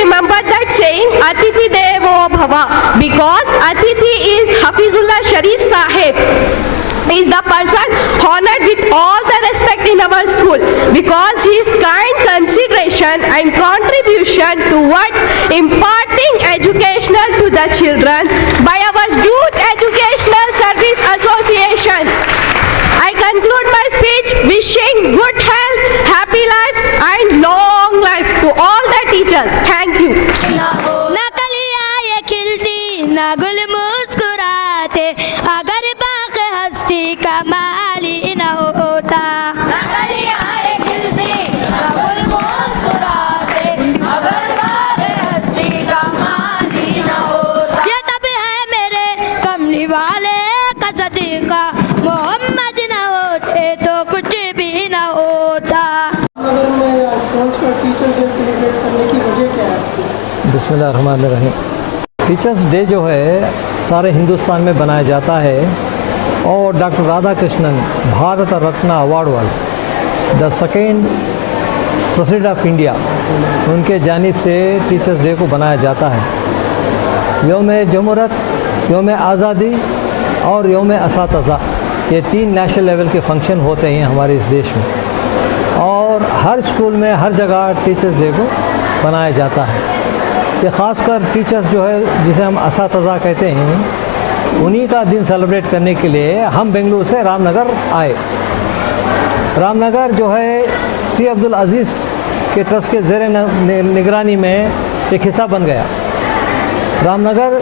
Remember that saying, Atithi Devo Bhava, because Atithi is Hafizullah Sharif Sahib. He is the person honored with all the respect in our school because his kind consideration and contribution towards imparting educational to the children by our Youth Educational Service Association. I conclude my speech wishing good health, happy life and long life to all the teachers. Thank you. ना कलियां ये खिलती ना गुल मुस्कुराते अगर बाग हस्ती का माली न होता. ना कलियां ये खिलती ना गुल मुस्कुराते अगर बाग हस्ती का माली न होता. ये तब है मेरे कमली वाले का सदीका, मोहम्मद न होते तो कुछ भी न होता. बिस्मिल्लाहिर्रहमानिर्रहीम. टीचर्स डे जो है सारे हिंदुस्तान में बनाया जाता है और डॉक्टर राधा कृष्णन भारत रत्न अवार्ड वाले the second president of India उनके जानिब से टीचर्स डे को बनाया जाता है. यौम जमहूरियत, यौम आज़ादी और यौम असातिज़ा ये 3 नेशनल लेवल के फंक्शन होते हैं हमारे इस देश में और हर स्कूल में हर जगह टीचर्स डे को बनाया जाता है. ये ख़ासकर टीचर्स जो है जिसे हम असातिज़ा कहते हैं उन्हीं का दिन सेलिब्रेट करने के लिए हम बेंगलुरु से रामनगर आए. रामनगर जो है सी अब्दुल अज़ीज़ के ट्रस्ट के ज़ेर निगरानी में एक हिस्सा बन गया. रामनगर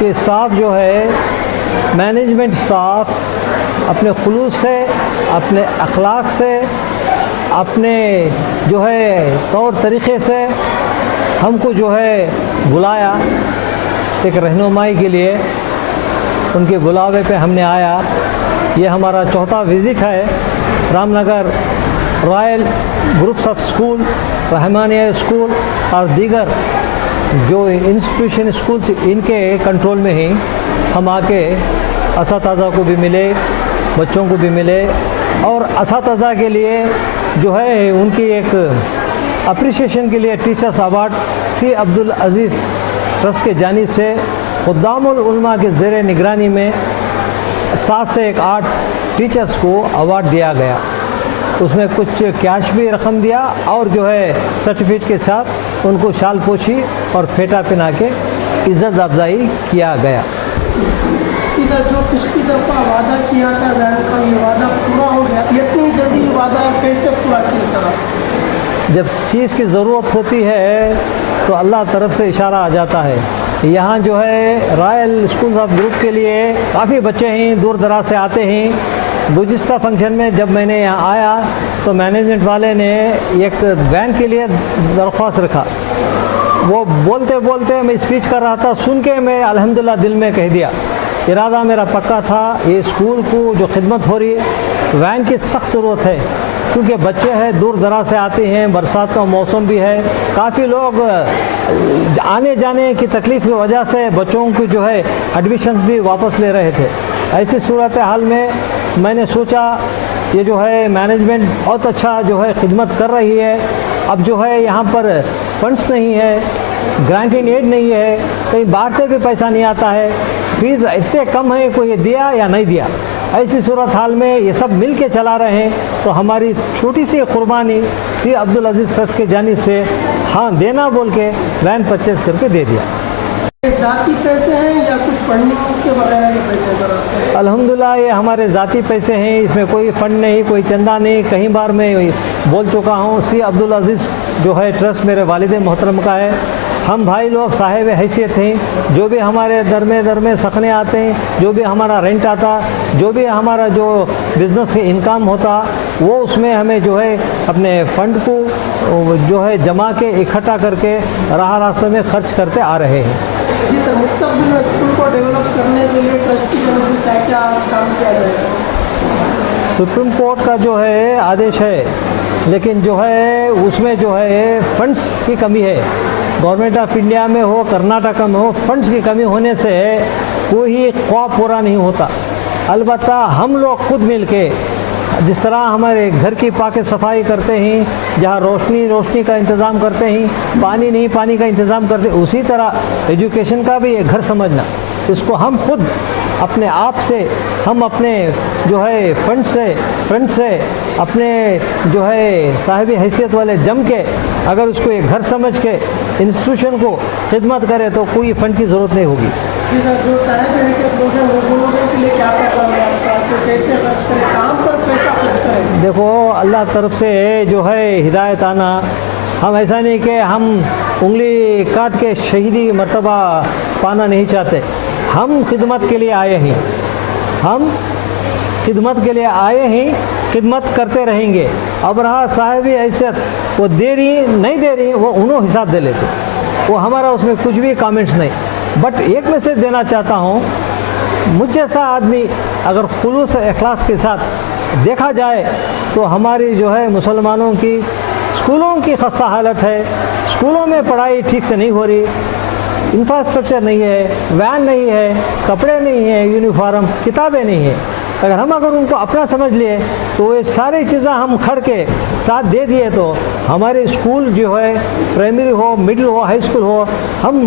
के स्टाफ जो है मैनेजमेंट स्टाफ अपने खुलूस से, अपने अखलाक से, अपने जो है तौर तरीक़े से हमको जो है बुलाया एक रहनुमाई के लिए. उनके बुलावे पे हमने आया. ये हमारा 4था विज़िट है Ramnagar. Royal groups of school, Rahmania school और दीगर जो इंस्टीट्यूशन स्कूल्स इनके कंट्रोल में ही हम आके असातिज़ा को भी मिले, बच्चों को भी मिले और असातिज़ा के लिए जो है उनकी एक अप्रिसिएशन के लिए टीचर्स अवार्ड सी अब्दुल अज़ीज़ ट्रस्ट के जानिब से खुद्दामुल उलमा के ज़ेर निगरानी में 7 से 8 टीचर्स को अवार्ड दिया गया. उसमें कुछ कैश भी रकम दिया और जो है सर्टिफिकेट के साथ उनको शाल पोशी और फेटा पहना के इज़्ज़त अफजाई किया गया. सर जो पिछली दफ़ा वादा किया था वैन का, ये वादा पूरा हो गया, इतनी जल्दी वादा कैसे पूरा किया सर आप? जब चीज़ की ज़रूरत होती है तो अल्लाह तरफ से इशारा आ जाता है। यहाँ जो है रॉयल स्कूल ऑफ ग्रुप के लिए काफ़ी बच्चे हैं, दूर दराज से आते हैं। गुज़िश्ता फंक्शन में जब मैंने यहाँ आया तो मैनेजमेंट वाले ने एक वैन के लिए दरख्वास्त रखा। वो बोलते बोलते मैं स्पीच कर रहा था, सुन के मैं अल्हम्दुलिल्लाह दिल में कह दिया, इरादा मेरा पक्का था, ये स्कूल को जो खिदमत हो रही है वैन की सख्त ज़रूरत है, क्योंकि बच्चे हैं दूर दराज से आते हैं, बरसात का मौसम भी है, काफ़ी लोग आने जाने की तकलीफ़ की वजह से बच्चों की जो है एडमिशन्स भी वापस ले रहे थे। ऐसी सूरत हाल में मैंने सोचा ये जो है मैनेजमेंट बहुत अच्छा जो है खिदमत कर रही है। अब जो है यहाँ पर फंड्स नहीं है, ग्रांटिंग एड नहीं है, कहीं बाहर से भी पैसा नहीं आता है, फीस इतने कम है, कोई दिया या नहीं दिया। ऐसी सूरत हाल में ये सब मिल के चला रहे हैं, तो हमारी छोटी सी कुर्बानी सी अब्दुल अजीज़ ट्रस्ट की जानिब से हाँ देना बोल के वैन परचेज़ करके दे दिया। ये ज़ाती पैसे हैं या कुछ फंडिंग के वगैरह के पैसे सर आपके? अल्हम्दुलिल्लाह ये हमारे ज़ाती पैसे हैं, इसमें कोई फ़ंड नहीं, कोई चंदा नहीं। कई बार मैं बोल चुका हूँ, सी अब्दुल अजीज़ जो है ट्रस्ट मेरे वालिद मोहतरम का है। हम भाई लोग साहिब हैसियत हैं, जो भी हमारे दर में सखने आते हैं, जो भी हमारा रेंट आता, जो भी हमारा जो बिज़नेस के इनकम होता, वो उसमें हमें जो है अपने फ़ंड को जो है जमा के इकट्ठा करके राह रास्ते में खर्च करते आ रहे हैं। जी सर, मुस्तक़बिल में स्कूल को डेवलप करने के लिए ट्रस्ट की तरफ से क्या क्या काम किया जाएगा? सुप्रीम कोर्ट का जो है आदेश है, लेकिन जो है उसमें जो है फंड्स की कमी है। गवर्नमेंट ऑफ इंडिया में हो, कर्नाटक में हो, फंड्स की कमी होने से कोई ख्वाब पूरा नहीं होता। अलबत्ता हम लोग खुद मिल के जिस तरह हमारे घर की पाके सफाई करते हैं, जहाँ रोशनी का इंतज़ाम करते हैं, पानी का इंतज़ाम करते हैं, उसी तरह एजुकेशन का भी एक घर समझना, इसको हम खुद अपने आप से, हम अपने जो है फंड से अपने जो है साहिब हैसियत वाले जम के अगर उसको एक घर समझ के इंस्टीट्यूशन को खिदमत करे तो कोई फ़ंड की ज़रूरत नहीं होगी। जी सर, जो साहिब हैसियत लोग हैं वो लोगों के लिए क्या पैगाम है आपका, तो कैसे खर्च करें, काम पर पैसा खर्च करें? देखो अल्लाह तरफ से जो है हिदायत आना, हम ऐसा नहीं कि हम उंगली काट के शहीदी मर्तबा पाना नहीं चाहते। हम खिदमत के लिए आए हैं, हम खिदमत के लिए आए हैं, खिदमत करते रहेंगे। अब रहा साहिबी हैसियत, वो दे रही नहीं दे रही, वो उन्होंने हिसाब दे लेते, वो हमारा उसमें कुछ भी कमेंट्स नहीं। बट एक मैसेज देना चाहता हूँ, मुझ जैसा आदमी अगर खुलूस इखलास के साथ देखा जाए तो हमारी जो है मुसलमानों की स्कूलों की खस्ता हालत है, स्कूलों में पढ़ाई ठीक से नहीं हो रही, इंफ्रास्ट्रक्चर नहीं है, वैन नहीं है, कपड़े नहीं है, यूनिफॉर्म, किताबें नहीं है। अगर उनको अपना समझ लिए तो ये सारी चीज़ें हम खड़ के साथ दे दिए तो हमारे स्कूल जो है प्राइमरी हो, मिडिल हो, हाई स्कूल हो, हम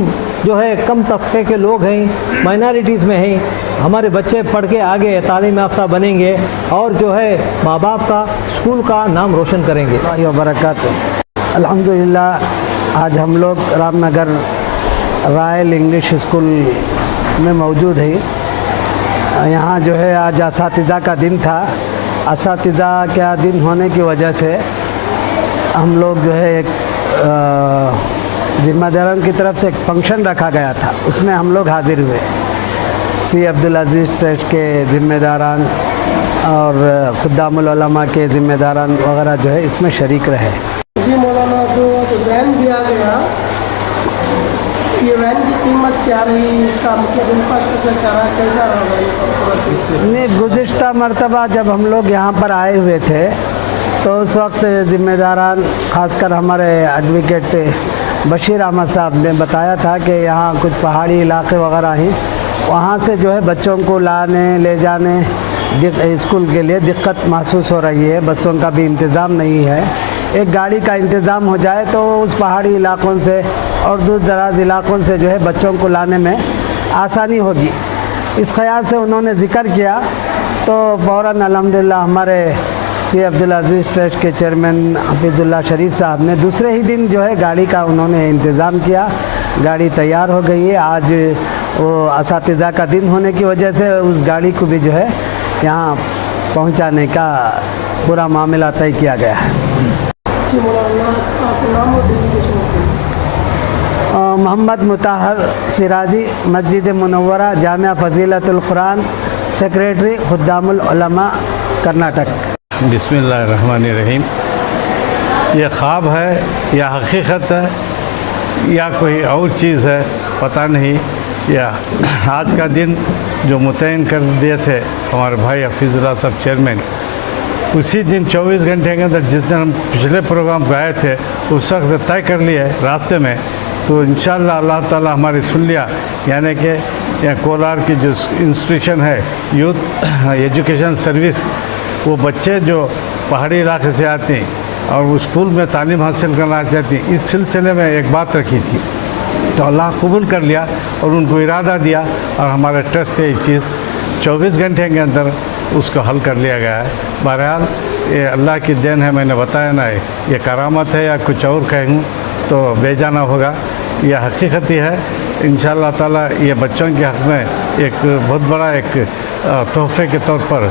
जो है कम तबके के लोग हैं, माइनॉरिटीज़ में हैं, हमारे बच्चे पढ़ के आगे तालीम याफ्ता बनेंगे और जो है माँ बाप का, स्कूल का नाम रोशन करेंगे। वबरकातुहू। अल्हम्दुलिल्लाह आज हम लोग रामनगर रॉयल इंग्लिश स्कूल में मौजूद हैं। यहाँ जो है आज असातिज़ा का दिन था। असातिज़ा का दिन होने की वजह से हम लोग जो है एक ज़िम्मेदारों की तरफ से एक फंक्शन रखा गया था, उसमें हम लोग हाजिर हुए। सी अब्दुल अजीज़ ट्रस्ट के ज़िम्मेदारान और खुद्दामुल उलमा के ज़िम्मेदारान वगैरह जो है इसमें शरीक रहे। जी मौलाना, जो वैन दिया गया, ये वैन की कीमत क्या रही, इसका मतलब इंफ्रास्ट्रक्चर क्या रहा, कैसा रहा? नहीं, गुज़िश्ता मरतबा जब हम लोग यहाँ पर आए हुए थे तो उस वक्त ज़िम्मेदारान ख़ासकर हमारे एडवोकेट बशीर अहमद साहब ने बताया था कि यहाँ कुछ पहाड़ी इलाके वगैरह हैं, वहाँ से जो है बच्चों को लाने ले जाने स्कूल के लिए दिक्कत महसूस हो रही है, बसों का भी इंतज़ाम नहीं है। एक गाड़ी का इंतज़ाम हो जाए तो उस पहाड़ी इलाकों से और दूर दराज इलाकों से जो है बच्चों को लाने में आसानी होगी। इस ख़याल से उन्होंने ज़िक्र किया तो फ़ौरन अल्हम्दुलिल्लाह हमारे सी अब्दुल अजीज़ ट्रस्ट के चेयरमैन हफीज़ुल्लाह शरीफ साहब ने दूसरे ही दिन जो है गाड़ी का उन्होंने इंतज़ाम किया, गाड़ी तैयार हो गई है। आज वो असातिज़ा का दिन होने की वजह से उस गाड़ी को भी जो है यहाँ पहुँचाने का पूरा मामला तय किया गया है। जी मौलाना, आपका नाम और डेजिग्नेशन बताइए। मोहम्मद मुताहर सिराजी, मस्जिद मुनव्वरा जामिया फ़ज़ीलतुल कुरान, सेक्रेटरी खुद्दामुल उलमा, कर्नाटक। बिस्मिल्लाहिर्रहमानिर्रहीम। ये ख्वाब है या हकीकत है या कोई और चीज़ है पता नहीं। या आज का दिन जो मुतयन कर दिए थे हमारे भाई हफीज़ुल्लाह साहब चेयरमैन, उसी दिन 24 घंटे के अंदर जिस दिन हम पिछले प्रोग्राम को आए थे उस वक्त तय कर लिए रास्ते में, तो इंशाअल्लाह अल्लाह ताला हमारी सुन लिया। यानी कि यहाँ कोलार की जो इंस्टीट्यूशन है यूथ एजुकेशन सर्विस, वो बच्चे जो पहाड़ी इलाके से आते हैं और वो स्कूल में तालीम हासिल करना चाहती हैं, इस सिलसिले में एक बात रखी थी, तो अल्लाह कबूल कर लिया और उनको इरादा दिया और हमारे ट्रस्ट से ये चीज़ 24 घंटे के अंदर उसको हल कर लिया गया है। बहरहाल ये अल्लाह की देन है, मैंने बताया ना, ये करामत है या कुछ और कहूँ तो बेजाना होगा, यह हकीकत ही है। इंशाअल्लाह ताला ये बच्चों के हक़ में एक बहुत बड़ा एक तोहफ़े के तौर पर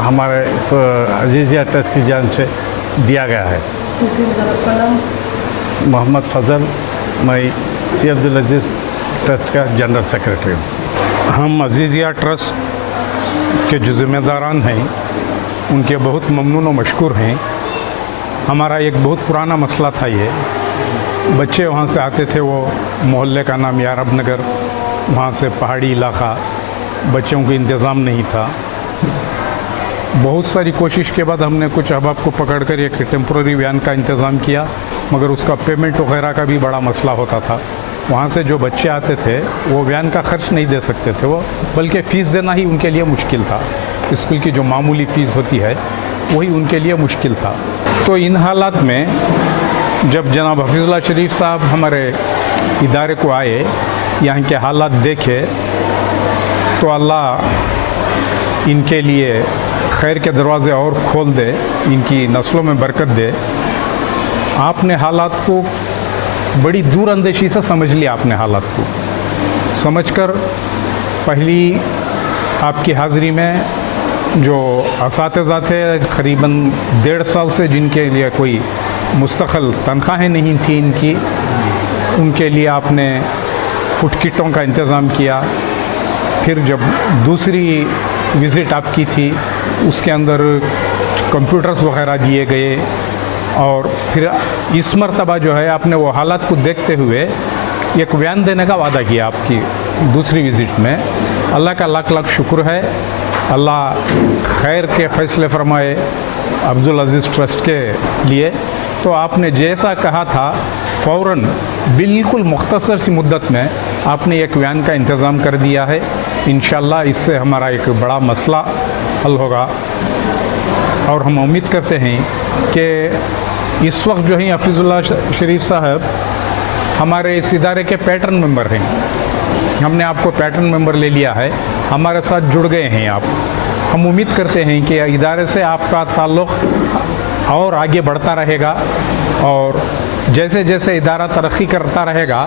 हमारे अजीज़िया ट्रस्ट की जान से दिया गया है। मोहम्मद फजल, मैं सी अब्दुल अजीज़ ट्रस्ट का जनरल सेक्रेटरी हूँ। हम अजीज़िया ट्रस्ट के जो ज़िम्मेदारान हैं उनके बहुत ममनून और मशकूर हैं। हमारा एक बहुत पुराना मसला था, ये बच्चे वहाँ से आते थे, वो मोहल्ले का नाम यारब नगर, वहाँ से पहाड़ी इलाका, बच्चों को इंतज़ाम नहीं था। बहुत सारी कोशिश के बाद हमने कुछ अहबाब को पकड़कर एक टेम्पोररी वैन का इंतज़ाम किया, मगर उसका पेमेंट वगैरह का भी बड़ा मसला होता था। वहाँ से जो बच्चे आते थे वो वैन का खर्च नहीं दे सकते थे, वो बल्कि फ़ीस देना ही उनके लिए मुश्किल था। स्कूल की जो मामूली फ़ीस होती है वही उनके लिए मुश्किल था। तो इन हालात में जब जनाब हफीज़ुल्लाह शरीफ साहब हमारे इदारे को आए, यहाँ के हालात देखे, तो अल्लाह इनके लिए खैर के दरवाज़े और खोल दे, इनकी नस्लों में बरकत दे। आपने हालात को बड़ी दूर अंदेशी से समझ लिया, आपने हालात को समझकर पहली आपकी हाज़िरी में जो असातिज़ा थे करीबन 1.5 साल से, जिनके लिए कोई मुस्तक़िल तनख्वाहें नहीं थी इनकी, उनके लिए आपने फुट किटों का इंतज़ाम किया। फिर जब दूसरी विज़िट आपकी थी उसके अंदर कंप्यूटर्स वगैरह दिए गए, और फिर इस मरतबा जो है आपने वो हालात को देखते हुए एक वैन देने का वादा किया आपकी दूसरी विज़िट में। अल्लाह का लाख लाख शुक्र है, अल्लाह खैर के फ़ैसले फरमाए अब्दुल अज़ीज़ ट्रस्ट के लिए। तो आपने जैसा कहा था फ़ौरन बिल्कुल मुख्तसर सी मुद्दत में आपने एक वैन का इंतज़ाम कर दिया है। इंशाअल्लाह इससे हमारा एक बड़ा मसला हल होगा, और हम उम्मीद करते हैं कि इस वक्त जो है हफीज़ुल्लाह शरीफ साहब हमारे इस इदारे के पैटर्न मेंबर हैं। हमने आपको पैटर्न मेंबर ले लिया है, हमारे साथ जुड़ गए हैं आप। हम उम्मीद करते हैं कि इदारे से आपका ताल्लुक़ और आगे बढ़ता रहेगा, और जैसे जैसे इदारा तरक्की करता रहेगा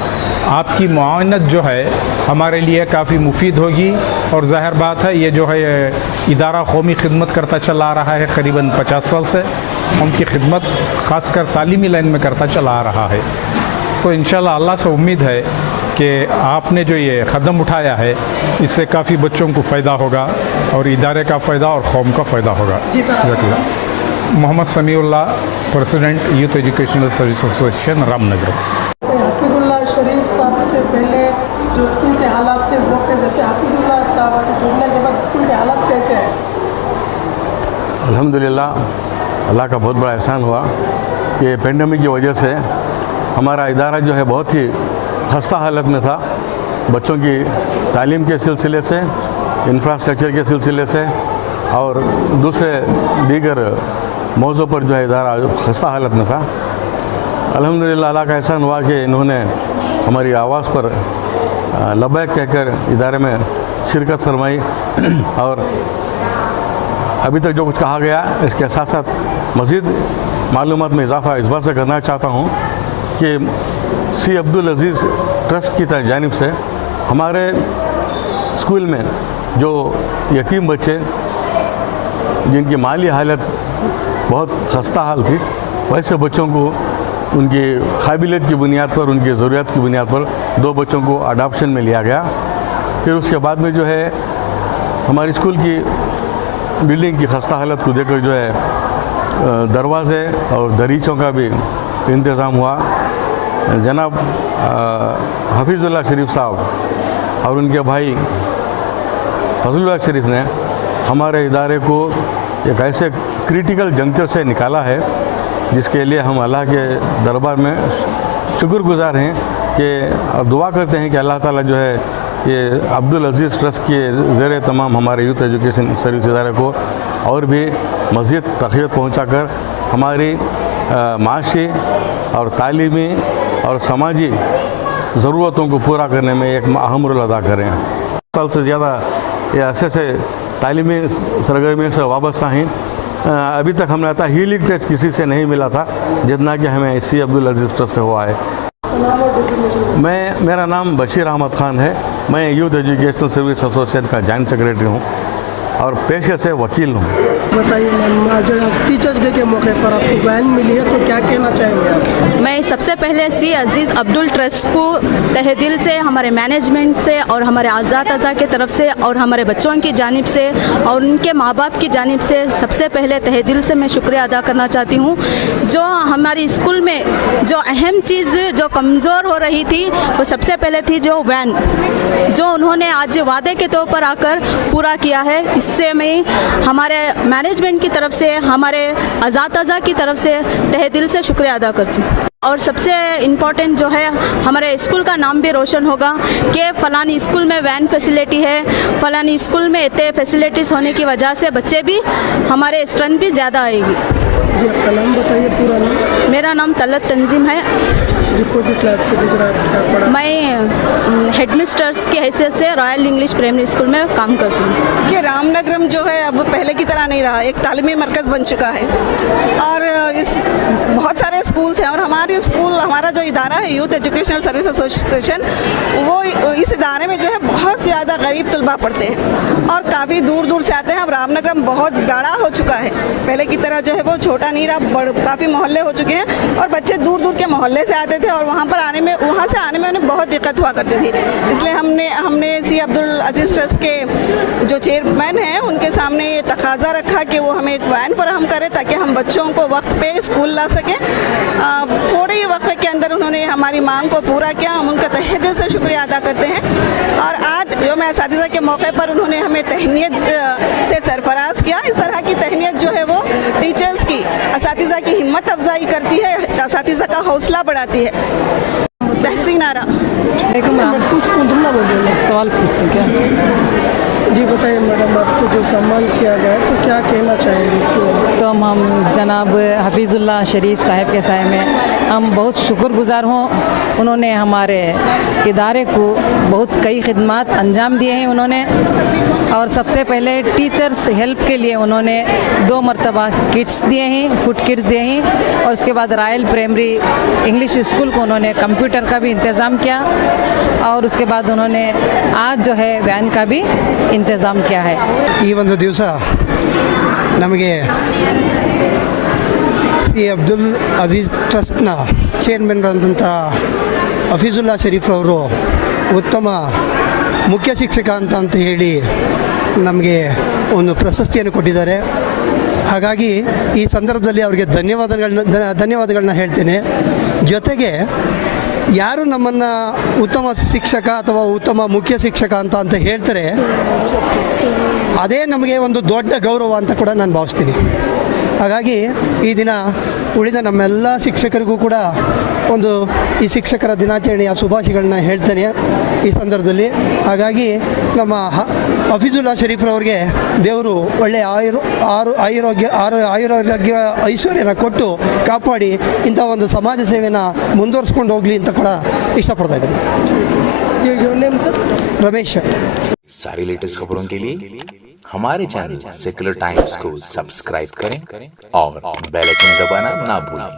आपकी मुआवनत जो है हमारे लिए काफ़ी मुफीद होगी। और ज़ाहिर बात है ये जो है इदारा कौमी खिदमत करता चला आ रहा है करीबन 50 साल से, उनकी खिदमत ख़ासकर तालीमी लाइन में करता चला आ रहा है। तो इंशाअल्लाह अल्लाह से उम्मीद है कि आपने जो ये कदम उठाया है इससे काफ़ी बच्चों को फ़ायदा होगा, और इदारे का फ़ायदा और कौम का फ़ायदा होगा। Mohammed Samiullah, president youth educational service association, Ramnagar. Hafeezullah Sharif sahab के पहले जो स्कूल के हालात थे वो कैसे थे? हफीज़ुल्लाह साहब के जुड़ने के बाद स्कूल के हालात कैसे हैं? अल्हम्दुलिल्लाह, अल्लाह का बहुत बड़ा एहसान हुआ कि पेंडेमिक की वजह से हमारा इदारा जो है बहुत ही खस्ता हालत में था। बच्चों की तालीम के सिलसिले से, इंफ्रास्ट्रक्चर के सिलसिले से और दूसरे दीगर मौज़ों पर जो है इदारा खस्ता हालत में था। अल्हम्दुलिल्लाह अल्लाह का एहसान हुआ कि इन्होंने हमारी आवाज़ पर लब्बैक कहकर इदारे में शिरकत फरमाई, और अभी तक जो कुछ कहा गया इसके साथ साथ मज़ीद मालूमात में इजाफ़ा इस बात से करना चाहता हूँ कि सी अब्दुल अज़ीज़ ट्रस्ट की जानिब से हमारे स्कूल में जो यतीम बच्चे जिनकी माली हालत बहुत खस्ता हाल थी, वैसे बच्चों को उनकी काबिलियत की बुनियाद पर, उनकी ज़रूरत की बुनियाद पर 2 बच्चों को अडॉप्शन में लिया गया। फिर उसके बाद में जो है हमारी स्कूल की बिल्डिंग की खस्ता हालत को देखकर जो है दरवाज़े और दरीचों का भी इंतज़ाम हुआ। जनाब हफीज़ुल्लाह शरीफ साहब और उनके भाई फजलुल्लाह शरीफ ने हमारे इदारे को एक ऐसे क्रिटिकल जंक्चर से निकाला है जिसके लिए हम अल्लाह के दरबार में शुक्रगुजार हैं कि और दुआ करते हैं कि अल्लाह ताला जो है ये अब्दुल अजीज़ ट्रस्ट के ज़ेरे तमाम हमारे यूथ एजुकेशन सर्विस इदारे को और भी मज़ीद तक़वियत पहुँचाकर हमारी माशी और तालीमी और समाजी ज़रूरतों को पूरा करने में एक अहम रोल अदा करें। साल से ज़्यादा ये ऐसे तालीमी सरगर्मियों से वाबस्ता हैं। अभी तक हमें आता हीलिंग टेस्ट किसी से नहीं मिला था जितना कि हमें सी अब्दुल अजीज़ ट्रस्ट से हुआ है। मेरा नाम बशीर अहमद ख़ान है। मैं यूथ एजुकेशनल सर्विस एसोसिएशन का जॉइंट सेक्रेटरी हूँ और पेशे से वकील हूँ। बताइए मैम, आज टीचर्स डे के मौके पर आपको वैन मिली है तो क्या कहना चाहेंगे आप? मैं सबसे पहले सी अजीज़ अब्दुल ट्रस्ट को तहे दिल से, हमारे मैनेजमेंट से और हमारे आज़ाद अज़ा की तरफ से और हमारे बच्चों की जानिब से और उनके माँ बाप की जानिब से सबसे पहले तहे दिल से मैं शुक्रिया अदा करना चाहती हूँ। जो हमारी स्कूल में जो अहम चीज़ जो कमज़ोर हो रही थी वो सबसे पहले थी जो वैन, जो उन्होंने आज वादे के तौर पर आकर पूरा किया है। इससे मैं हमारे मैनेजमेंट की तरफ से, हमारे आज़ाद अज़ा की तरफ से तहे दिल से शुक्रिया अदा करती हूँ। और सबसे इम्पॉर्टेंट जो है हमारे स्कूल का नाम भी रोशन होगा कि फ़लानी स्कूल में वैन फैसिलिटी है, फ़लानी स्कूल में इतने फैसिलिटीज़ होने की वजह से बच्चे भी हमारे स्ट्रेंथ भी ज़्यादा आएगी। जी आपका नाम बताइए पूरा नाम? मेरा नाम तलत तंजीम है। जी कौन सी क्लास के टीचर आप क्या पढ़ा? मैं हेड मिस्टर्स की हैसियत से रॉयल इंग्लिश प्राइमरी स्कूल में काम करती हूँ। कि रामनगरम जो है अब पहले की तरह नहीं रहा, एक तालीमी मरकज़ बन चुका है और इस बहुत सारे स्कूल्स हैं और हमारी स्कूल, हमारा जो इदारा है यूथ एजुकेशनल सर्विस एसोसिएशन, वो इस इदारे में जो है बहुत ज़्यादा गरीब तलबा पढ़ते हैं और काफ़ी दूर दूर से आते हैं। अब रामनगरम बहुत बड़ा हो चुका है, पहले की तरह जो है वो छोटा नहीं रहा, काफ़ी मोहल्ले हो चुके हैं और बच्चे दूर दूर के मोहल्ले से आते थे और वहाँ से आने में उन्हें बहुत दिक्कत हुआ करती थी। इसलिए हमने सी अब्दुल अजीज़ ट्रस्ट के जो चेयरमैन हैं उनके सामने ये तकाजा रखा कि वो हमें एक वैन फराहम करें ताकि हम बच्चों को वक्त पे स्कूल ला सकें। थोड़े ही वक्फे के अंदर उन्होंने हमारी मांग को पूरा किया, हम उनका तहे दिल से शुक्रिया अदा करते हैं। और आज जो मैं असातिज़ा के मौके पर उन्होंने हमें तहनीत से सरफराज किया। इस तरह की तहनीत जो है वो टीचर्स की, असातिज़ा की हिम्मत अफजाई करती है, असातिज़ा का हौसला बढ़ाती है। तहसीन आरा सवाल पूछते क्या? जी बताइए मैडम, आपको जो सम्मान किया गया है तो क्या कहना चाहेंगे इसके बारे? तो हम जनाब हफीज़ुल्लाह शरीफ साहब के साय में हम बहुत शुक्रगुजार हों। उन्होंने हमारे इदारे को बहुत कई खिदमात अंजाम दिए हैं उन्होंने। और सबसे पहले टीचर्स हेल्प के लिए उन्होंने 2 मरतबा किट्स दिए हैं, फूड किट्स दिए हैं। और उसके बाद रॉयल प्राइमरी इंग्लिश स्कूल को उन्होंने कंप्यूटर का भी इंतज़ाम किया। और उसके बाद उन्होंने आज जो है वैन का भी इंतज़ाम किया है। ಈ ಒಂದು ದಿವಸ ನಮಗೆ ಸಿ ಅಬ್ದುಲ್ ಅಜೀಜ್ ಟ್ರಸ್ಟ್ನ ಚೇರ್ಮನ್ ಆದಂಥ ಹಫೀಜುಲ್ಲಾ ಶರೀಫ್ ಅವರು ಉತ್ತಮ ಮುಖ್ಯ ಶಿಕ್ಷಕ ಅಂತ ಹೇಳಿ ನಮಗೆ ಒಂದು ಪ್ರಶಸ್ತಿಯನ್ನು ಕೊಟ್ಟಿದ್ದಾರೆ। ಹಾಗಾಗಿ ಈ ಸಂದರ್ಭದಲ್ಲಿ ಅವರಿಗೆ ಧನ್ಯವಾದಗಳನ್ನ ಹೇಳ್ತೇನೆ। ಜೊತೆಗೆ ಯಾರು ನಮ್ಮನ್ನು ಉತ್ತಮ ಶಿಕ್ಷಕ ಅಥವಾ ಉತ್ತಮ ಮುಖ್ಯ ಶಿಕ್ಷಕ ಅಂತ ಹೇಳ್ತಾರೆ, ಅದೇ ನಮಗೆ ಒಂದು ದೊಡ್ಡ ಗೌರವ ಅಂತ ಕೂಡ ನಾನು ಭಾವಿಸ್ತೀನಿ। ಹಾಗಾಗಿ ಈ ದಿನ ಉಳಿದ ನಮ್ಮೆಲ್ಲ ಶಿಕ್ಷಕರಿಗೂ ಕೂಡ ಒಂದು ಈ ಶಿಕ್ಷಕರ ದಿನಾಚರಣೆಯ ಶುಭಾಶಯಗಳನ್ನ ಹೇಳ್ತೇನೆ ಈ ಸಂದರ್ಭದಲ್ಲಿ। ಹಾಗಾಗಿ ನಮ್ಮ ಹಫೀಜುಲ್ಲಾ ಶರೀಫ್ರವ್ರಿಗೆ ದೇವರು ಒಳ್ಳೆಯ ಆಯುರಾರೋಗ್ಯ ಐಶ್ವರ್ಯನ ಕೊಟ್ಟು ಕಾಪಾಡಿ ಇಂಥ ಒಂದು ಸಮಾಜ ಸೇವೆನ ಮುಂದುವರಿಸ್ಕೊಂಡು ಹೋಗಲಿ ಅಂತ ಕೂಡ ಇಷ್ಟಪಡ್ತಾ ಇದ್ದೀನಿ। रमेश। सारी लेटेस्ट खबरों के लिए हमारे चैनल सेक्युलर टाइम्स को सब्सक्राइब करें और बेल आइकन दबाना ना भूलें।